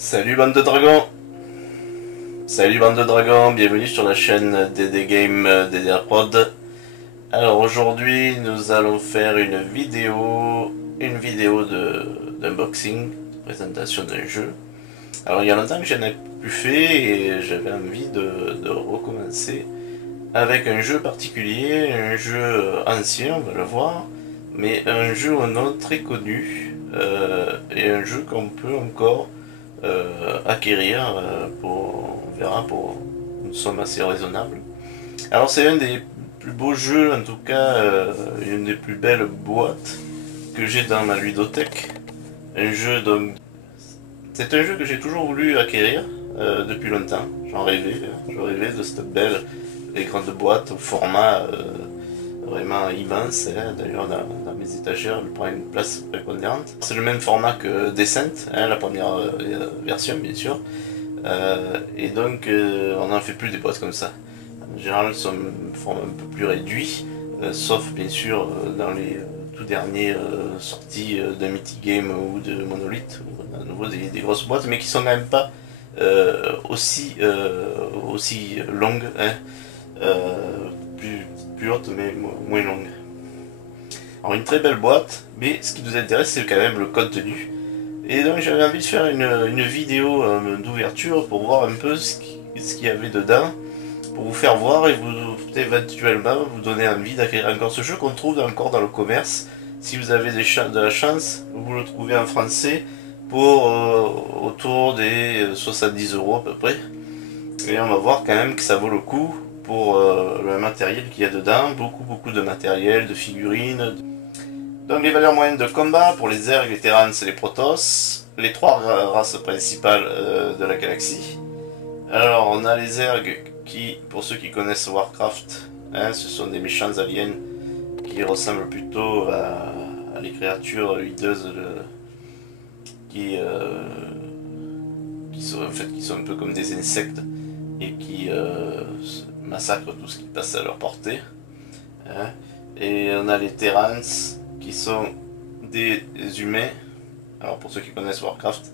Salut bande de dragons. Salut bande de dragons, bienvenue sur la chaîne DD Game DDR Prod. Alors aujourd'hui nous allons faire une vidéo d'unboxing, présentation d'un jeu. Alors il y a longtemps que je n'ai plus fait et j'avais envie de recommencer avec un jeu particulier, un jeu ancien, on va le voir, mais un jeu au nom très connu et un jeu qu'on peut encore acquérir on verra, pour une somme assez raisonnable. Alors c'est un des plus beaux jeux, en tout cas une des plus belles boîtes que j'ai dans ma ludothèque. Un jeu donc, c'est un jeu que j'ai toujours voulu acquérir depuis longtemps. J'en rêvais, je rêvais de cette belle et grande boîte au format vraiment immense, hein. D'ailleurs dans mes étagères elle prend une place prépondérante. C'est le même format que Descent, hein, la première version bien sûr, et donc on n'en fait plus des boîtes comme ça. En général elles sont un format un peu plus réduit, sauf bien sûr dans les tout derniers sorties de Mythic Game ou de Monolith, ou à nouveau des grosses boîtes, mais qui sont quand même pas aussi longues, hein, plus haute mais moins longue. Alors une très belle boîte, mais ce qui nous intéresse c'est quand même le contenu. Et donc j'avais envie de faire une vidéo d'ouverture pour voir un peu ce qu'il y avait dedans, pour vous faire voir et vous éventuellement vous donner envie d'acquérir encore ce jeu qu'on trouve encore dans le commerce. Si vous avez de la chance, vous le trouvez en français pour autour des 70 € à peu près. Et on va voir quand même que ça vaut le coup pour le matériel qu'il y a dedans, beaucoup de matériel, de figurines. Donc les valeurs moyennes de combat pour les Zerg, les Terrans et les Protoss, les trois races principales de la galaxie. Alors on a les Zerg qui, pour ceux qui connaissent Warcraft, hein, ce sont des méchants aliens qui ressemblent plutôt à les créatures hideuses qui sont un peu comme des insectes et qui massacrent tout ce qui passe à leur portée, hein. Et on a les Terrans qui sont des humains. Alors pour ceux qui connaissent Warcraft,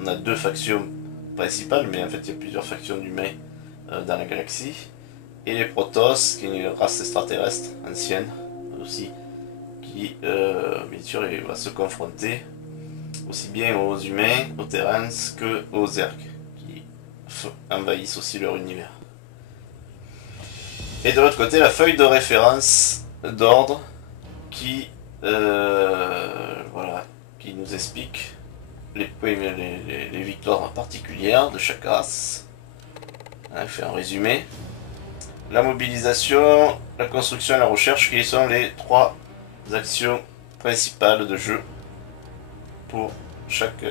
on a deux factions principales, mais en fait il y a plusieurs factions d'humains dans la galaxie. Et les Protoss, qui est une race extraterrestre ancienne aussi, qui bien sûr va se confronter aussi bien aux humains, aux Terrans que aux Zerg, qui envahissent aussi leur univers. Et de l'autre côté, la feuille de référence d'ordre qui, voilà, qui nous explique les victoires particulières de chaque race. On fait un résumé. La mobilisation, la construction et la recherche, qui sont les trois actions principales de jeu pour chaque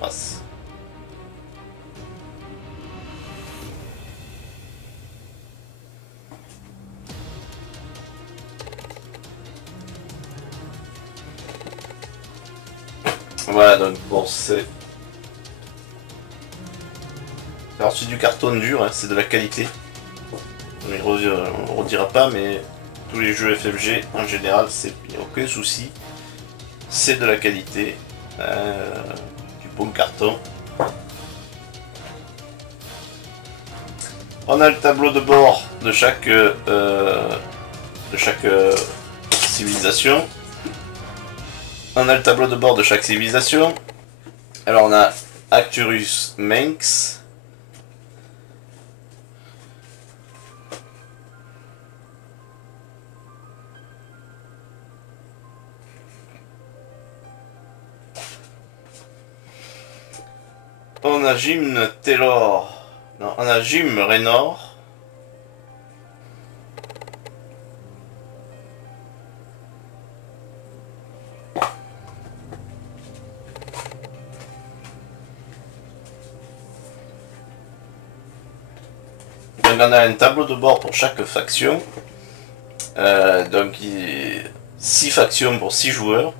race. Voilà, donc bon, c'est... Alors c'est du carton dur, hein, c'est de la qualité. On ne redira pas, mais tous les jeux FFG en général, il n'y a aucun souci. C'est de la qualité, du bon carton. On a le tableau de bord de chaque civilisation. On a le tableau de bord de chaque civilisation. Alors on a Arcturus Menx. On a Jim Taylor. Non, on a Jim Raynor. Donc on a un tableau de bord pour chaque faction. Donc 6 factions pour 6 joueurs.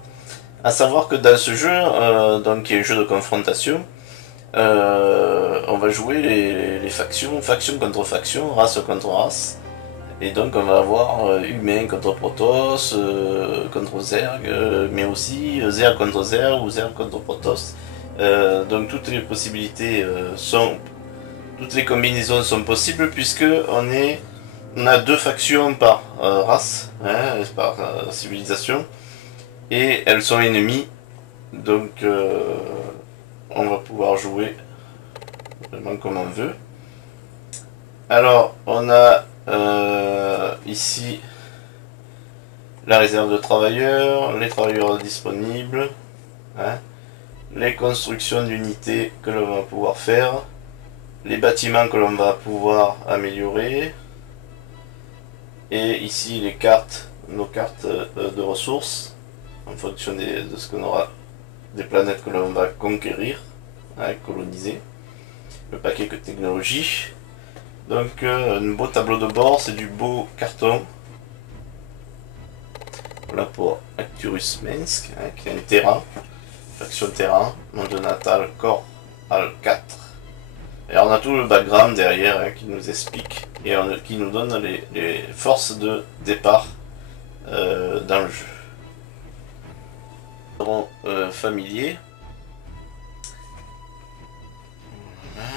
A savoir que dans ce jeu, donc qui est un jeu de confrontation, on va jouer les factions, faction contre faction, race contre race. Et donc on va avoir humain contre Protoss, contre Zerg, mais aussi Zerg contre Zerg ou Zerg contre Protoss. Donc toutes les possibilités toutes les combinaisons sont possibles puisque on a 2 factions par race, hein, par civilisation, et elles sont ennemies. Donc on va pouvoir jouer vraiment comme on veut. Alors on a ici la réserve de travailleurs, les travailleurs disponibles, hein, les constructions d'unités que l'on va pouvoir faire, les bâtiments que l'on va pouvoir améliorer, et ici les cartes, nos cartes de ressources en fonction de ce qu'on aura, des planètes que l'on va conquérir, hein, coloniser, le paquet que technologie. Donc un beau tableau de bord, c'est du beau carton. Voilà pour Arcturus Mensk, hein, qui est un terrain, faction terrain, monde natal, corps al 4. Et on a tout le background derrière, hein, qui nous explique et qui nous donne les forces de départ dans le jeu. Familier. Voilà.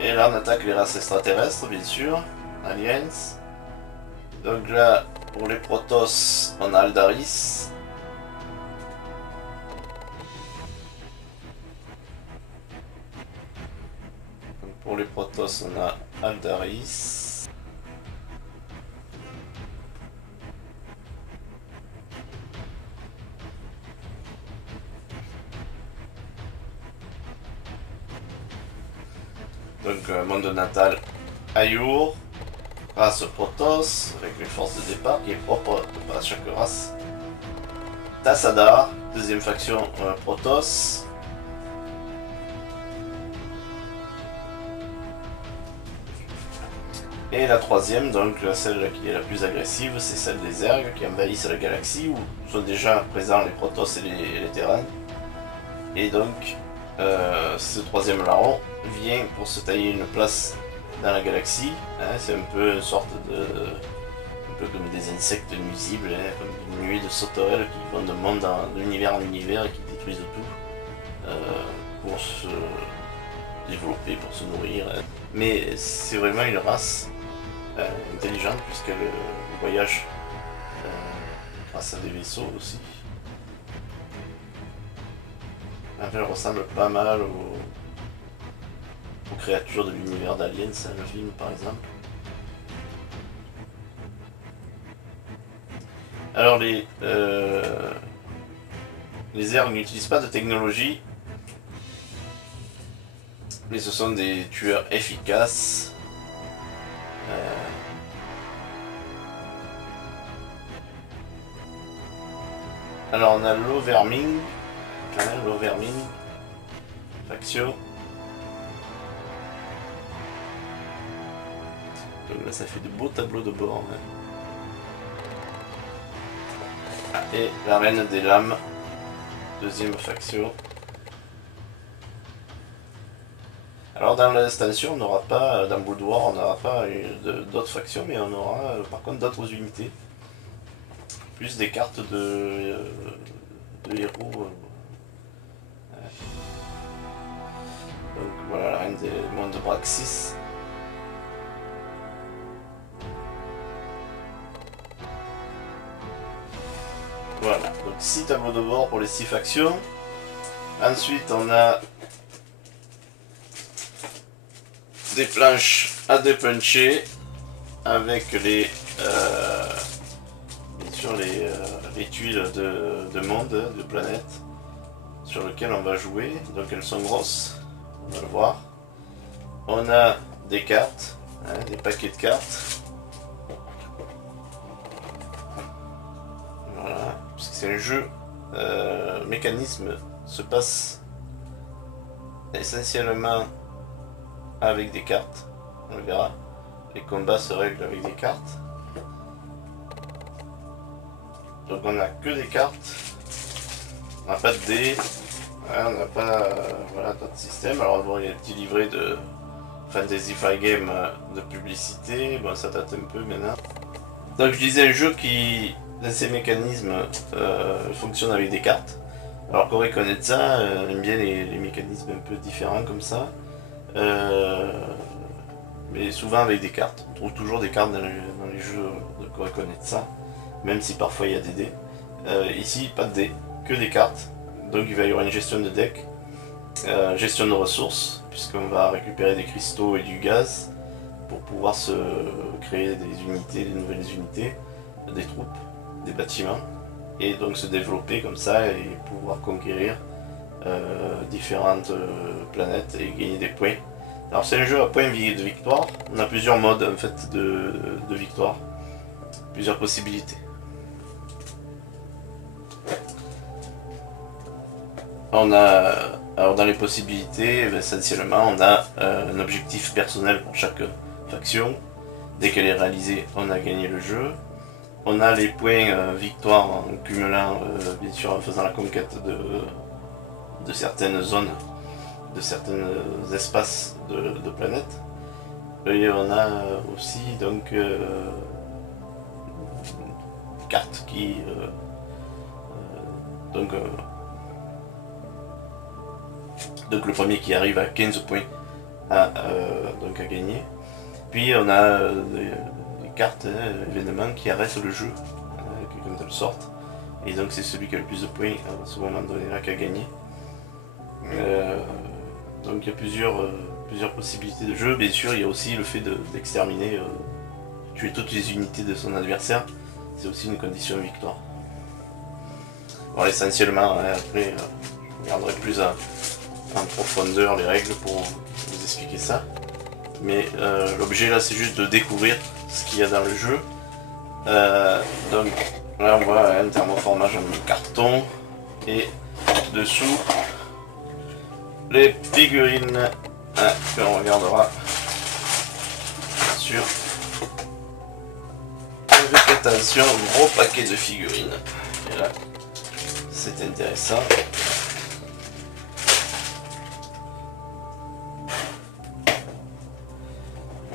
Et là on attaque les races extraterrestres, bien sûr, aliens. Donc là, pour les Protoss, on a Aldaris. Donc pour les Protoss, on a Aldaris. Donc monde natal Ayur, race Protoss avec les forces de départ qui est propre à chaque race. Tassadar, deuxième faction Protoss. Et la troisième, donc celle qui est la plus agressive, c'est celle des Zergs qui envahissent la galaxie où sont déjà présents les Protoss et les Terrans. Et donc ce troisième larron vient pour se tailler une place dans la galaxie, hein, c'est un peu une sorte de... un peu comme des insectes nuisibles, hein, comme des nuées de sauterelles qui vont de monde d'univers en univers et qui détruisent tout pour se développer, pour se nourrir. Hein. Mais c'est vraiment une race intelligente puisqu'elle voyage grâce à des vaisseaux aussi. Elle ressemble pas mal aux créatures de l'univers d'Aliens, le film par exemple. Alors les Zergs n'utilisent pas de technologie, mais ce sont des tueurs efficaces. Alors on a l'Overming. L'Overming, faction. Donc là ça fait de beaux tableaux de bord. Hein. Et la Reine des Lames, deuxième faction. Alors Alors dans l'extension, on n'aura pas, dans Blood War, on n'aura pas d'autres factions, mais on aura par contre d'autres unités. Plus des cartes de héros. Donc voilà la reine des mondes de Braxis. Voilà, donc 6 tableaux de bord pour les 6 factions. Ensuite on a des planches à dépuncher avec les bien sûr les tuiles de monde, de planète sur lesquelles on va jouer. Donc elles sont grosses, on va le voir. On a des cartes, hein, des paquets de cartes. Voilà, puisque c'est un jeu, le mécanisme se passe essentiellement avec des cartes, on le verra. Les combats se règlent avec des cartes. Donc on n'a que des cartes, on n'a pas de dés, on n'a pas voilà, d'autres systèmes. Alors bon, il y a un petit livret de Fantasy Flight Game de publicité, bon ça date un peu maintenant. Donc je disais un jeu qui, dans ses mécanismes, fonctionne avec des cartes. Alors qu'on reconnaît ça, aime bien les mécanismes un peu différents comme ça. Mais souvent avec des cartes. On trouve toujours des cartes dans les jeux de reconnaître ça, même si parfois il y a des dés. Ici, pas de dés, que des cartes. Donc il va y avoir une gestion de deck, gestion de ressources, puisqu'on va récupérer des cristaux et du gaz pour pouvoir se créer des unités, des nouvelles unités, des troupes, des bâtiments, et donc se développer comme ça et pouvoir conquérir différentes planètes et gagner des points. Alors c'est un jeu à points de victoire, on a plusieurs modes en fait de victoire, plusieurs possibilités. On a, alors dans les possibilités, essentiellement on a un objectif personnel pour chaque faction. Dès qu'elle est réalisée, on a gagné le jeu. On a les points victoire en cumulant, bien sûr en faisant la conquête de certaines zones, de certains espaces de planètes. Et on a aussi donc une carte qui donc le premier qui arrive à 15 points donc à gagner. Puis on a des cartes, événements qui arrêtent le jeu quand elles sortent. Et donc c'est celui qui a le plus de points à ce moment donné là qui a gagné. Donc il y a plusieurs possibilités de jeu. Bien sûr il y a aussi le fait d'exterminer, tuer toutes les unités de son adversaire. C'est aussi une condition de victoire. Alors essentiellement, hein, après je regarderai plus en profondeur les règles pour vous expliquer ça. Mais l'objet là c'est juste de découvrir ce qu'il y a dans le jeu. Donc là on voit un thermoformage en carton et dessous les figurines que l'on regardera sur avec attention, un gros paquet de figurines. Et là c'est intéressant.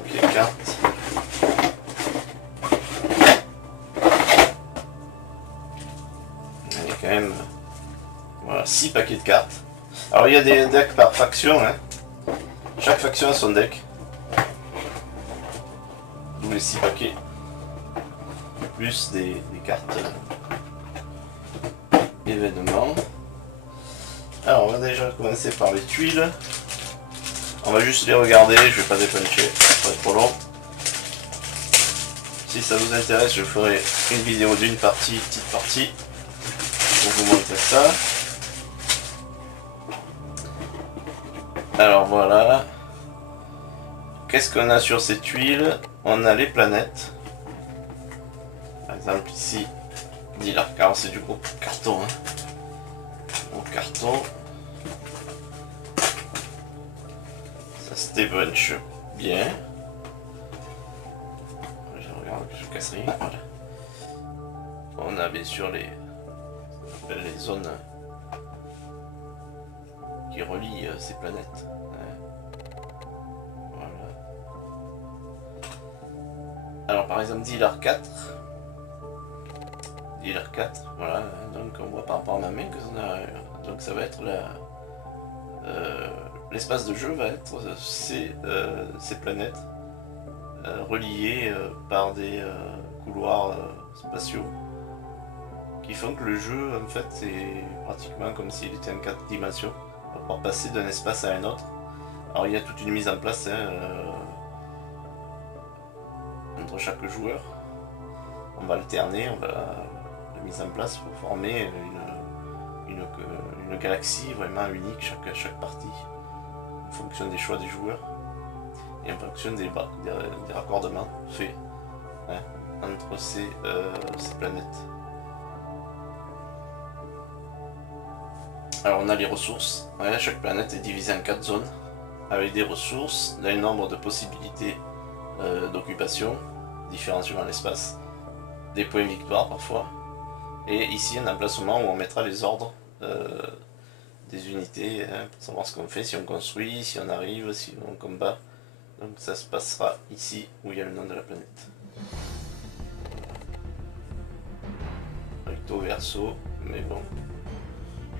Il y a quand même voilà, 6 paquets de cartes. Alors il y a des decks par faction, hein. Chaque faction a son deck. D'où les 6 paquets. Plus des cartes événements. Alors on va déjà commencer par les tuiles. On va juste les regarder, je vais pas dépuncher, ça va être trop long. Si ça vous intéresse, je ferai une vidéo d'une petite partie, pour vous montrer ça. Alors voilà. Qu'est-ce qu'on a sur ces tuiles? On a les planètes. Par exemple ici, Dilarcar, c'est du gros carton. Hein. Gros carton. Ça se débunch bien. Je regarde que je casse rien. Voilà. On a bien sûr les zones qui relient ces planètes. Alors par exemple dealer 4. Dealer 4, voilà, donc on voit par rapport à ma main que donc ça va être l'espace de jeu va être ces planètes reliées par des couloirs spatiaux qui font que le jeu en fait c'est pratiquement comme s'il était en 4 dimensions. On va pouvoir passer d'un espace à un autre. Alors il y a toute une mise en place entre chaque joueur. On va alterner, on va la mise en place pour former une galaxie vraiment unique chaque partie en fonction des choix des joueurs et en fonction des raccordements faits entre ces planètes. Alors on a les ressources, chaque planète est divisée en 4 zones avec des ressources d'un nombre de possibilités d'occupation différents suivant l'espace, des points victoire parfois, et ici un emplacement où on mettra les ordres des unités pour savoir ce qu'on fait, si on construit, si on arrive, si on combat. Donc ça se passera ici où il y a le nom de la planète. Recto verso, mais bon,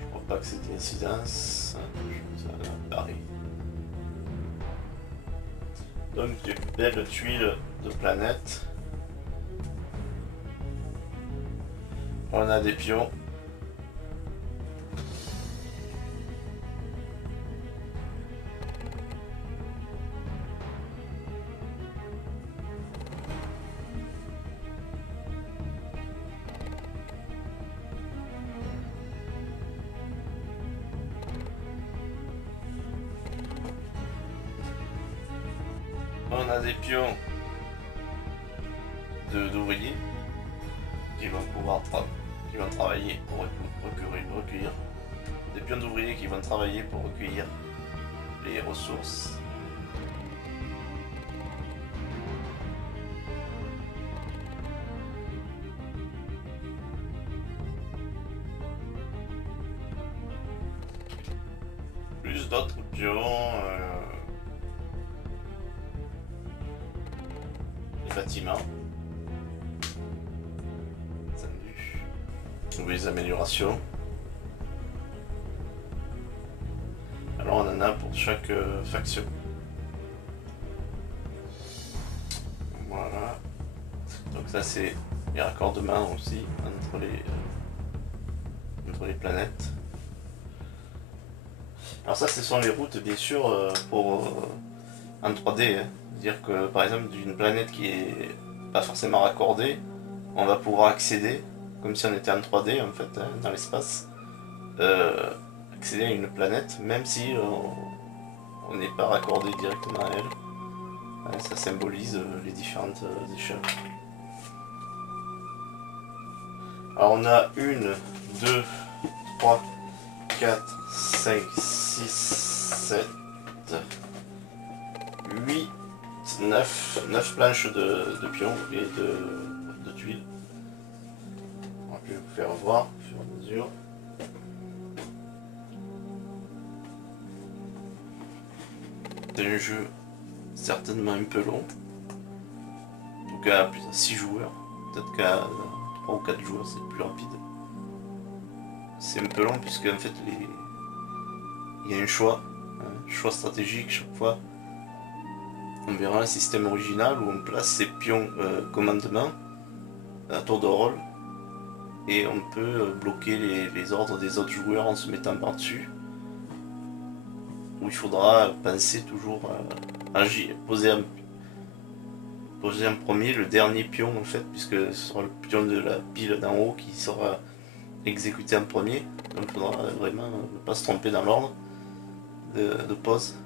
je crois pas que c'est une incidence. Pareil. Donc des belles tuiles de planètes. On a des pions. On a des pions d'ouvriers qui vont pouvoir travailler pour recueillir. Des pions d'ouvriers qui vont travailler pour recueillir les ressources. Plus d'autres pions. Les bâtiments. Les améliorations. Alors on en a pour chaque faction. Voilà. Donc ça c'est les raccordements aussi entre les planètes. Alors ça ce sont les routes bien sûr pour en 3D. C'est-à-dire que par exemple d'une planète qui est pas forcément raccordée, on va pouvoir accéder comme si on était en 3D en fait dans l'espace, accéder à une planète même si on n'est pas raccordé directement à elle. Ça symbolise les différentes échelles. Alors on a 1, 2, 3, 4, 5, 6, 7, 8, 9 planches de pions et de tuiles. Je vais vous faire voir au fur et à mesure. C'est un jeu certainement un peu long. En tout cas, plus de 6 joueurs. Peut-être qu'à 3 ou 4 joueurs, c'est plus rapide. C'est un peu long puisque en fait, il y a un choix stratégique chaque fois. On verra un système original où on place ses pions commandement à tour de rôle. Et on peut bloquer les ordres des autres joueurs en se mettant par-dessus. Où il faudra penser toujours à poser en premier le dernier pion en fait, puisque ce sera le pion de la pile d'en haut qui sera exécuté en premier. Donc il faudra vraiment ne pas se tromper dans l'ordre de pose.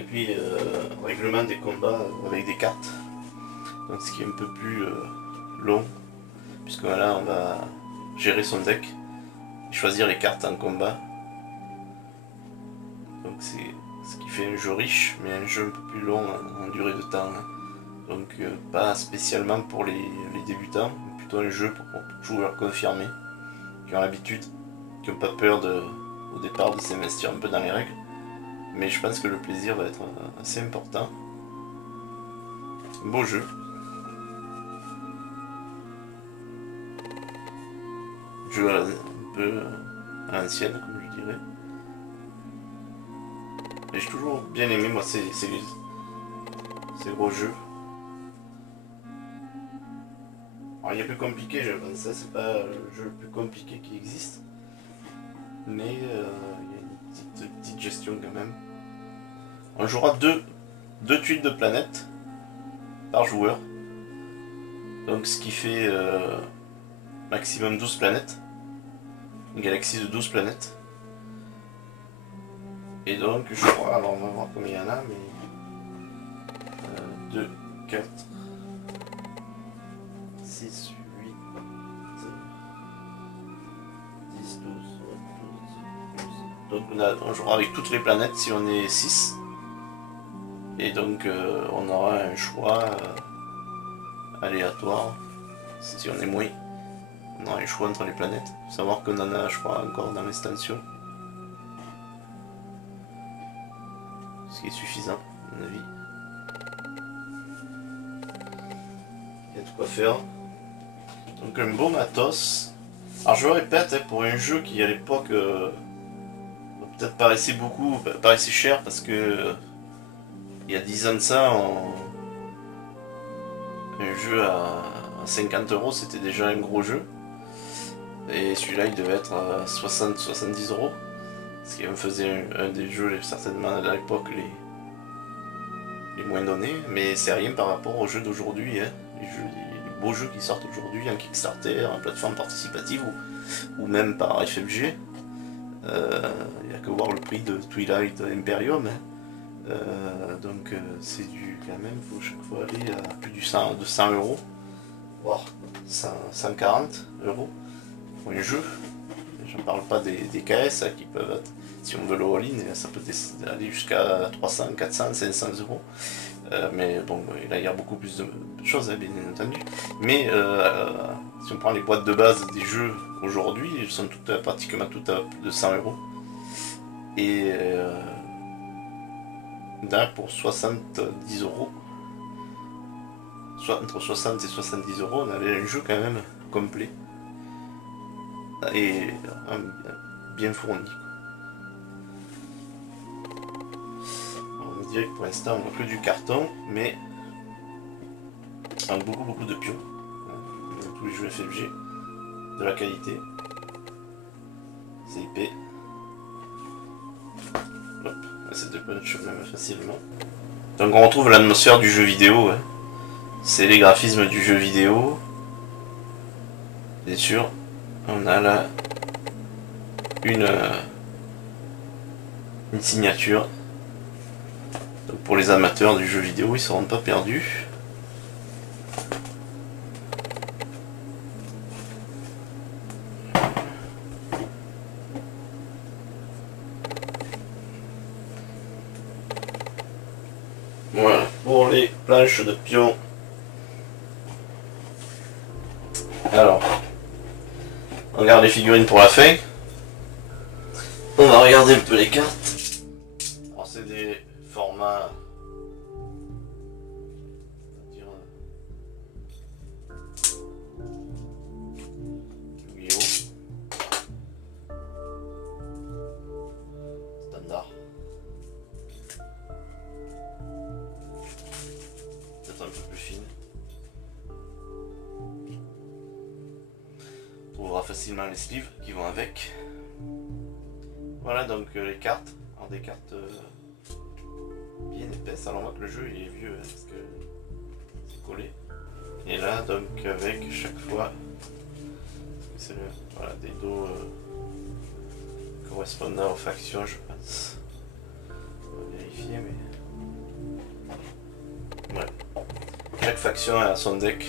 Et puis règlement des combats avec des cartes, donc ce qui est un peu plus long, puisque là on va gérer son deck et choisir les cartes en combat. Donc c'est ce qui fait un jeu riche, mais un jeu un peu plus long en durée de temps. Donc pas spécialement pour les débutants, mais plutôt un jeu pour joueurs confirmés, qui ont l'habitude, qui n'ont pas peur au départ de s'investir un peu dans les règles. mais je pense que le plaisir va être assez important. Beau jeu. Jeu un peu à l'ancienne, comme je dirais. Et j'ai toujours bien aimé, moi, ces gros jeux. Alors, il y a plus compliqué, je pense, ça c'est pas le jeu le plus compliqué qui existe. Mais il y a une petite gestion quand même. On jouera deux tuiles de planète par joueur. Donc ce qui fait maximum 12 planètes. Une galaxie de 12 planètes. Et donc je crois, alors on va voir combien il y en a, mais 2, 4, 6, 8, 10, 12, 12. Donc on jouera avec toutes les planètes si on est 6. Et donc on aura un choix aléatoire. Si on est moins, on aura un choix entre les planètes. Il faut savoir qu'on en a, je crois, encore dans l'extension. Ce qui est suffisant, à mon avis. Il y a de quoi faire. Donc un beau matos. Alors je le répète, pour un jeu qui à l'époque peut-être paraissait cher parce que il y a 10 ans de ça, un jeu à 50 € c'était déjà un gros jeu. Et celui-là il devait être à 60-70 €. Ce qui me faisait un des jeux certainement à l'époque les moins donnés. Mais c'est rien par rapport aux jeux d'aujourd'hui. Hein. Les beaux jeux qui sortent aujourd'hui en Kickstarter, en plateforme participative ou même par FFG. Il n'y a que voir le prix de Twilight Imperium. Hein. Donc c'est du quand même, il faut chaque fois aller à plus de 100 €, voire 140 € pour un jeu. Je ne parle pas des KS qui peuvent être, si on veut le all-in, ça peut aller jusqu'à 300, 400, 500 €. Mais bon, là il y a beaucoup plus de choses, hein, bien entendu. Mais si on prend les boîtes de base des jeux aujourd'hui, elles sont pratiquement toutes à plus de 100 €. Et là pour 70 €, soit entre 60 et 70 €, on avait un jeu quand même complet. Et bien fourni. On dirait que pour l'instant on n'a que du carton, mais avec beaucoup de pions. Dans tous les jeux FFG, de la qualité. C'est épais. Hop, c'est de punch même facilement. Donc on retrouve l'atmosphère du jeu vidéo. Hein. C'est les graphismes du jeu vidéo. Bien sûr, on a là une signature. Donc pour les amateurs du jeu vidéo, ils ne seront pas perdus. Voilà, pour les planches de pions. Alors, on regarde les figurines pour la fin. On va regarder un peu les cartes. Alors c'est des formats, on va dire, Yu-Gi-Oh! Standard. Peut-être un peu plus fine. On trouvera facilement les sleeves qui vont avec. Voilà donc les cartes. Alors des cartes bien épaisses. Alors on voit que le jeu il est vieux hein, parce que c'est collé. Et là donc avec chaque fois c'est voilà, des dos correspondant aux factions je pense. On va vérifier mais. Ouais. Chaque faction a son deck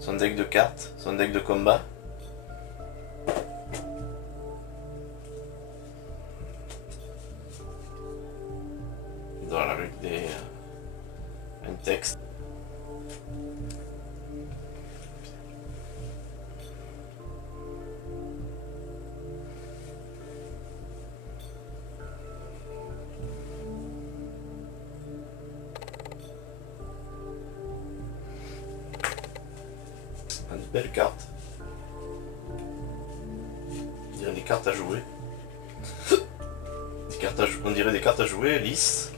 de cartes, son deck de combat. Voilà, avec un texte. belles cartes. On dirait des cartes à jouer. On dirait des cartes à jouer, lisses,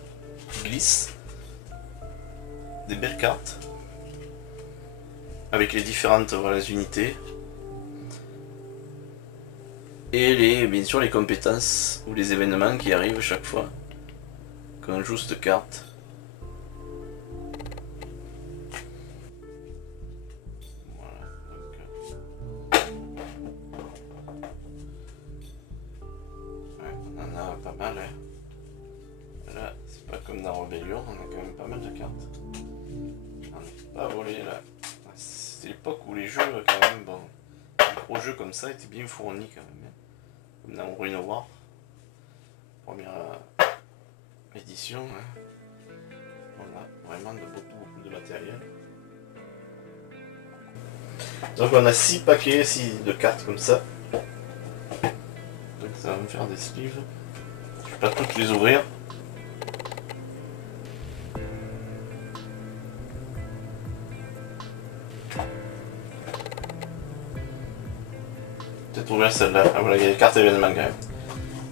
glisse. Des belles cartes. Avec les différentes voilà, unités. Et bien sûr les compétences ou les événements qui arrivent chaque fois quand on joue cette carte. Voilà, donc, ouais, on en a pas mal. Hein. Là, c'est pas comme dans Rebellion, on a quand même pas mal de cartes. On n'est pas volé là. C'était l'époque où les jeux, quand même, bon, les gros jeux comme ça étaient bien fournis quand même. Comme dans Ruin War, première édition, hein. Voilà, vraiment beaucoup de matériel. Donc on a 6 paquets de cartes comme ça. Donc ça va me faire des sleeves. Je vais pas toutes les ouvrir. Peut-être ouvrir celle-là. Ah voilà, il y a des cartes événements quand même.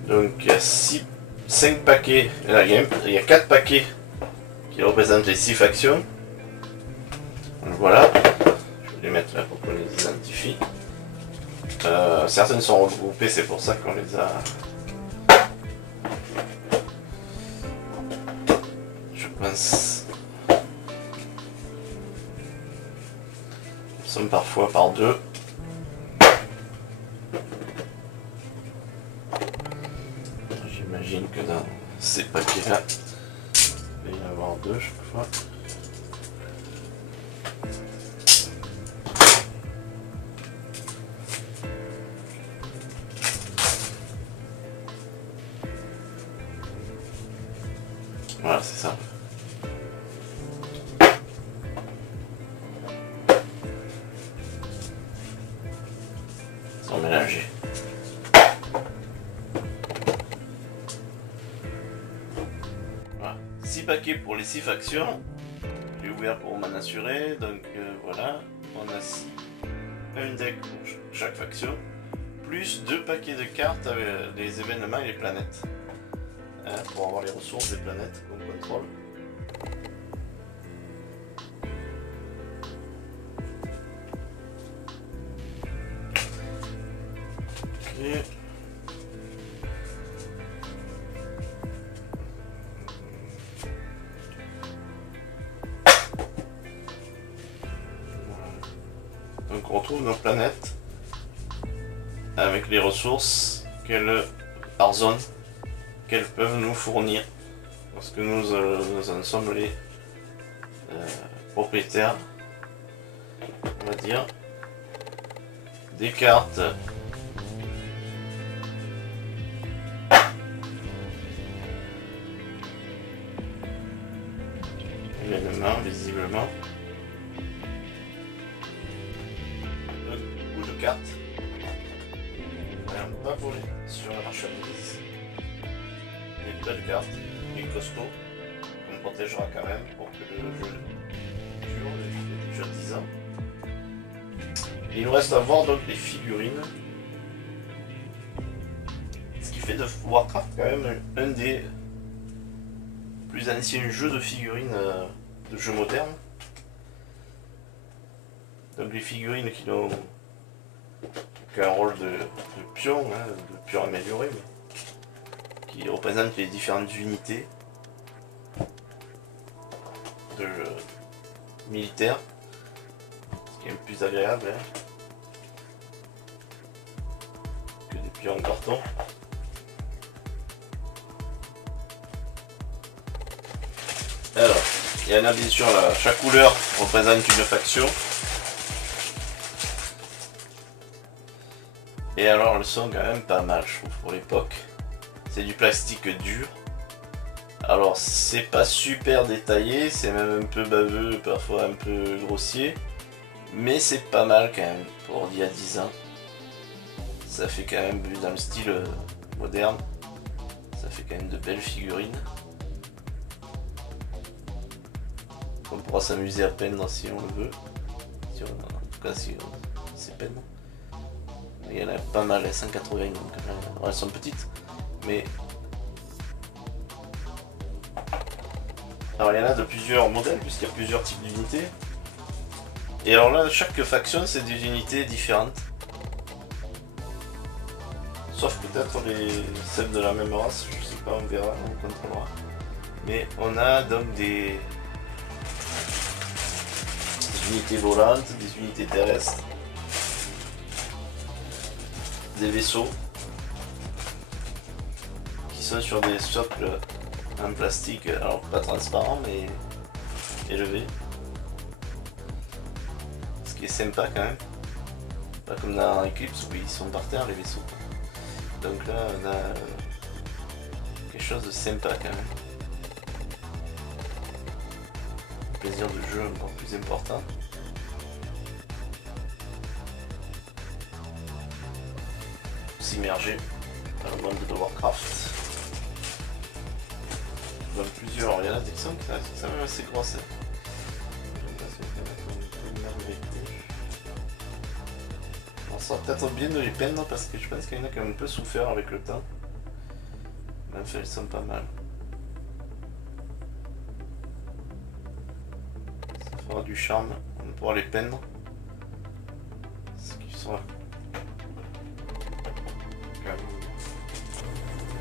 Donc il y a 5 paquets. Il y a 4 paquets qui représentent les 6 factions. Donc voilà. Je vais les mettre là pour qu'on les identifie. Certaines sont regroupées, c'est pour ça qu'on les a. Je pense. Nous sommes parfois par 2. J'imagine que dans ces paquets-là, il va y en avoir 2 chaque fois. Voilà, c'est ça. Ils sont mélangés. Voilà. 6 paquets pour les 6 factions. J'ai ouvert pour m'en assurer. Donc voilà, on a un deck pour chaque faction. Plus 2 paquets de cartes avec les événements et les planètes. Pour avoir les ressources des planètes qu'on contrôle. Ok. Donc on retrouve nos planètes avec les ressources par zone qu'elles peuvent nous fournir parce que nous en sommes les propriétaires, on va dire, des cartes événements visiblement, beaucoup de cartes. Pas volé sur la marchandise. Des belles cartes, des costauds, qu'on protégera quand même pour que le jeu dure, il y a déjà 10 ans. Et il nous reste à voir donc les figurines. Ce qui fait de Warcraft quand même un des plus anciens jeux de figurines de jeux modernes. Donc les figurines qui n'ont qu'un rôle de pion, hein, de pion amélioré, mais qui représente les différentes unités de militaires, ce qui est plus agréable hein, que des pions en carton. Alors, il y en a bien sûr là, chaque couleur représente une faction. Et alors elles sont quand même pas mal je trouve pour l'époque. C'est du plastique dur. Alors c'est pas super détaillé, c'est même un peu baveux, parfois un peu grossier. Mais c'est pas mal quand même pour d'il y a 10 ans. Ça fait quand même dans le style moderne. Ça fait quand même de belles figurines. On pourra s'amuser à peindre si on le veut. Si on, en tout cas si peine. Il y en a pas mal, 180, donc elles sont petites, mais... Alors il y en a de plusieurs modèles, puisqu'il y a plusieurs types d'unités. Et alors là, chaque faction, c'est des unités différentes. Sauf peut-être celles de la même race, je sais pas, on verra, on contrôlera. Mais on a donc des unités volantes, des unités terrestres, des vaisseaux qui sont sur des socles en plastique, alors pas transparent mais élevé. Ce qui est sympa quand même. Pas comme dans Eclipse où ils sont par terre les vaisseaux. Donc là on a quelque chose de sympa quand même. Un plaisir de jeu encore plus important. S'immerger dans le monde de Warcraft. Dans plusieurs, il y en a des qui sont quand même assez grosses. On sera peut-être bien de les peindre parce que je pense qu'il y en a qui ont un peu souffert avec le temps. Mais enfin, elles sont pas mal. Ça fera du charme, on pourra les peindre. Ce qui sera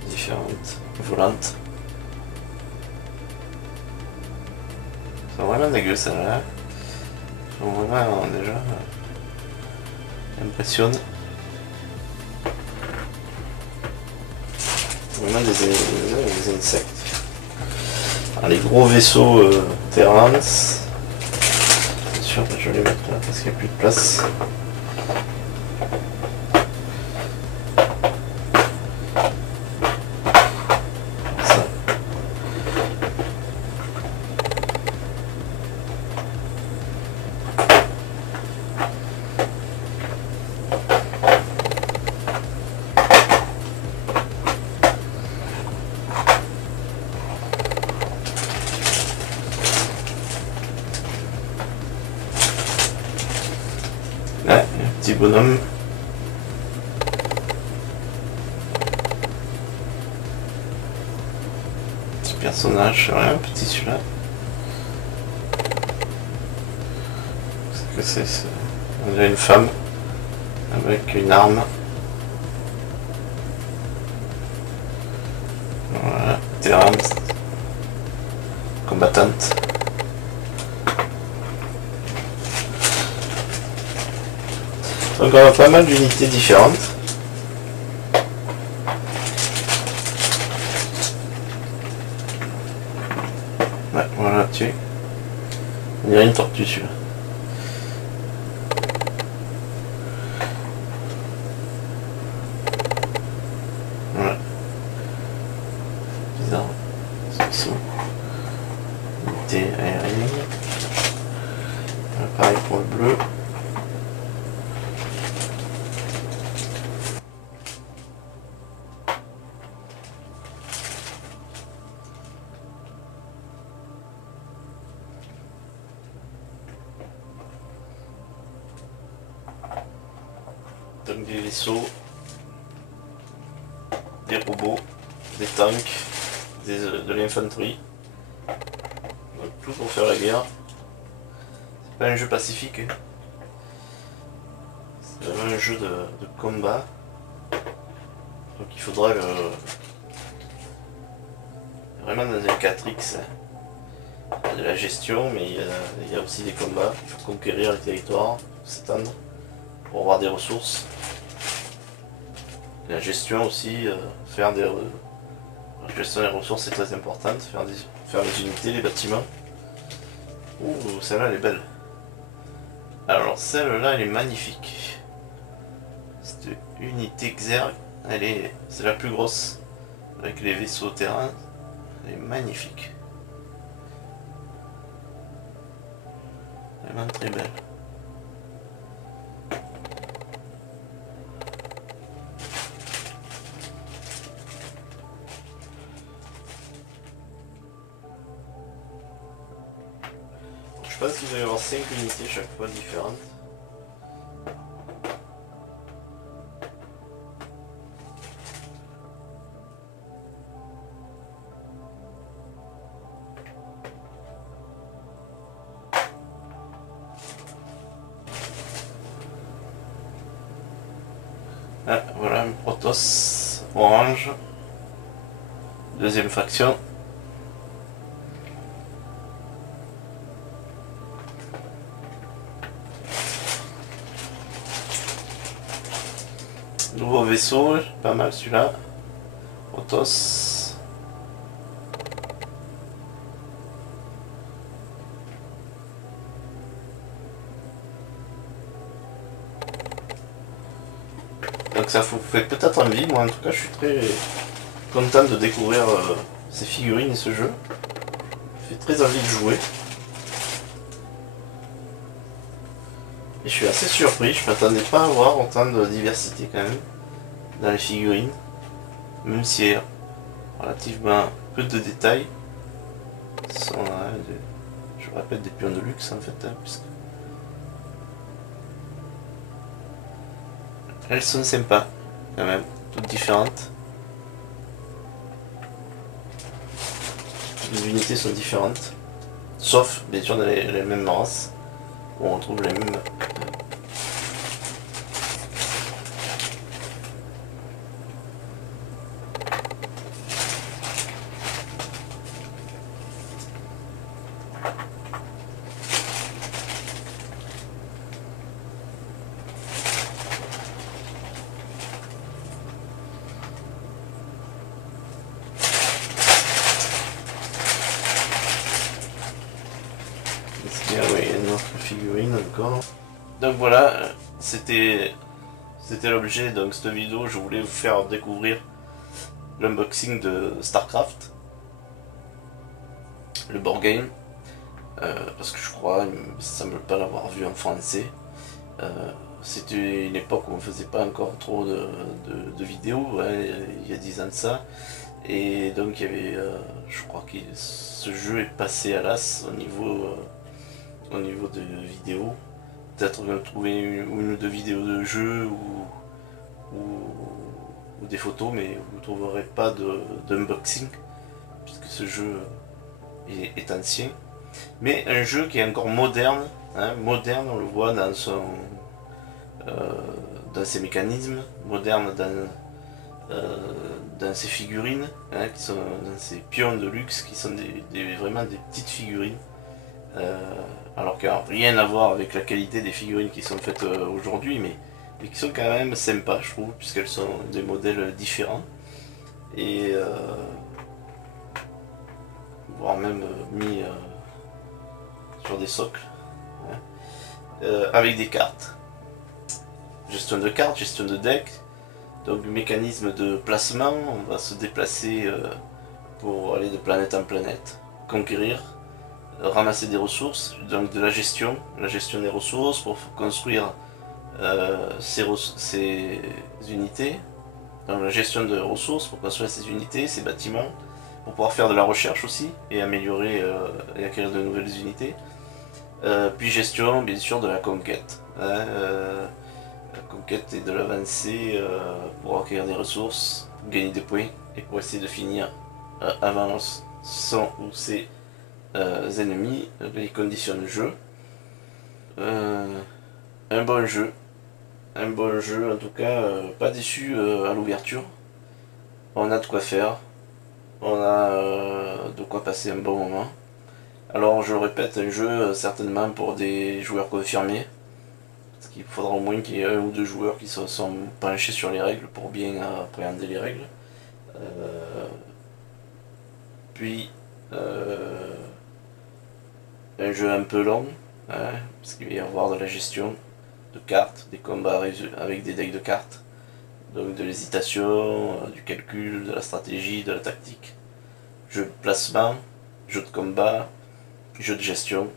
différentes, volantes. Elles sont vraiment dégueu celles-là. Elles sont vraiment déjà impressionnent. Vraiment des insectes. Alors, les gros vaisseaux Terrance. Bien sûr, je vais les mettre là parce qu'il n'y a plus de place. Ouais, un petit bonhomme. Petit personnage, ouais, un petit celui-là. Qu'est-ce que c'est? On dirait une femme avec une arme. Voilà, terrain combattante. Donc on a pas mal d'unités différentes. Ouais, voilà, tu. On dirait une tortue celui-là. Voilà. Bizarre. C'est unité aérienne. Voilà, pareil pour le bleu. Donc des vaisseaux, des robots, des tanks, de l'infanterie. Donc tout pour faire la guerre. C'est pas un jeu pacifique. Hein. C'est vraiment un jeu de combat. Donc il faudra vraiment dans un 4X. Hein. Il y a de la gestion, mais il y a aussi des combats. Il faut conquérir les territoires, s'étendre pour avoir des ressources. La gestion aussi, faire des... la gestion des ressources est très importante, faire les unités, les bâtiments. Ouh, celle-là elle est belle. Alors celle-là elle est magnifique. Cette unité Xerg, c'est la plus grosse, avec les vaisseaux terrain, elle est magnifique. Vraiment très belle. Je pense qu'il va y avoir 5 unités chaque fois différentes. Protoss, orange. Deuxième faction. Nouveau vaisseau, pas mal celui-là. Protoss. Donc ça vous fait peut-être envie, moi en tout cas je suis très content de découvrir ces figurines et ce jeu. Ça fait très envie de jouer. Et je suis assez surpris, je m'attendais pas à avoir autant de diversité quand même dans les figurines. Même s'il y a relativement peu de détails. Ce sont, je répète, des pions de luxe en fait, hein, puisque elles sont sympas quand même, toutes différentes. Les unités sont différentes, sauf bien sûr dans les mêmes races où on retrouve les mêmes. Oui, une autre figurine encore. Donc voilà, c'était l'objet de cette vidéo. Je voulais vous faire découvrir l'unboxing de StarCraft, le board game, parce que je crois, il me semble pas l'avoir vu en français. C'était une époque où on faisait pas encore trop de vidéos, ouais, il y a 10 ans de ça. Et donc il y avait, je crois que ce jeu est passé à l'as au niveau de vidéos. Peut-être trouver une ou deux vidéos de jeu ou des photos, mais vous ne trouverez pas d'unboxing, puisque ce jeu est ancien. Mais un jeu qui est encore moderne, hein, moderne, on le voit dans ses mécanismes, moderne dans ses figurines, hein, qui sont dans ses pions de luxe, qui sont vraiment des petites figurines. Alors qu'il n'y a rien à voir avec la qualité des figurines qui sont faites aujourd'hui, mais qui sont quand même sympas, je trouve, puisqu'elles sont des modèles différents. Et voire même mis sur des socles, hein, avec des cartes. Gestion de cartes, gestion de deck, donc mécanisme de placement, on va se déplacer pour aller de planète en planète, conquérir, ramasser des ressources, donc de la gestion des ressources pour construire ces unités, donc la gestion de ressources pour construire ces unités, ces bâtiments, pour pouvoir faire de la recherche aussi et améliorer et acquérir de nouvelles unités. Puis gestion bien sûr de la conquête, hein, la conquête et de l'avancée pour acquérir des ressources, pour gagner des points et pour essayer de finir avant son ou ses ennemis, les conditions de jeu. Un bon jeu en tout cas, pas déçu à l'ouverture. On a de quoi faire, on a de quoi passer un bon moment. Alors je le répète, un jeu certainement pour des joueurs confirmés, parce qu'il faudra au moins qu'il y ait un ou deux joueurs qui se sont penchés sur les règles pour bien appréhender les règles. Puis un jeu un peu long, hein, parce qu'il va y avoir de la gestion de cartes, des combats avec des decks de cartes, donc de l'hésitation, du calcul, de la stratégie, de la tactique, jeu de placement, jeu de combat, jeu de gestion.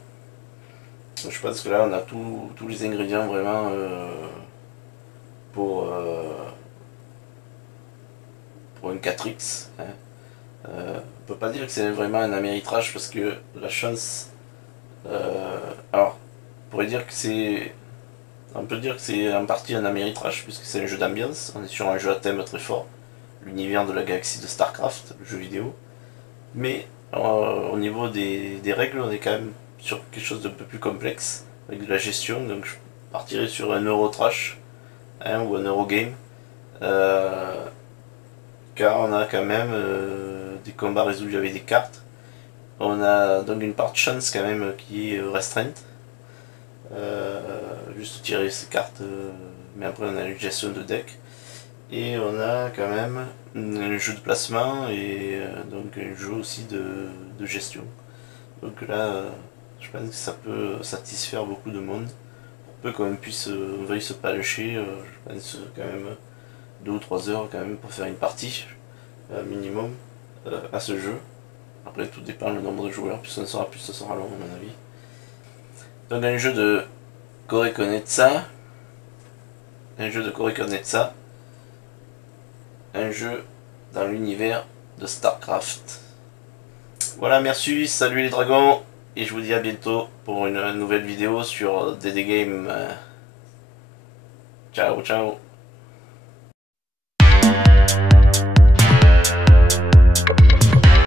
Je pense que là on a tous les ingrédients vraiment pour un 4X. Hein. On peut pas dire que c'est vraiment un Ameritrash parce que la chance. Alors, on pourrait dire que c'est. On peut dire que c'est en partie un Ameritrash puisque c'est un jeu d'ambiance. On est sur un jeu à thème très fort, l'univers de la galaxie de StarCraft, le jeu vidéo. Mais au niveau des règles, on est quand même sur quelque chose d'un peu plus complexe avec de la gestion. Donc je partirais sur un Eurotrash, hein, ou un Eurogame. Car on a quand même des combats résolus avec des cartes. On a donc une part de chance quand même qui est restreinte. Juste tirer ces cartes, mais après on a une gestion de deck. Et on a quand même un jeu de placement et donc un jeu aussi de gestion. Donc là, je pense que ça peut satisfaire beaucoup de monde. Pour peu qu'on puisse veuille se pencher, je pense quand même 2 ou 3 heures quand même pour faire une partie minimum à ce jeu. Après tout dépend le nombre de joueurs, plus on sera, plus ce sera long à mon avis. Donc un jeu de Kore Konetsa, un jeu dans l'univers de StarCraft. Voilà, merci, salut les dragons, et je vous dis à bientôt pour une nouvelle vidéo sur DD Game. Ciao, ciao.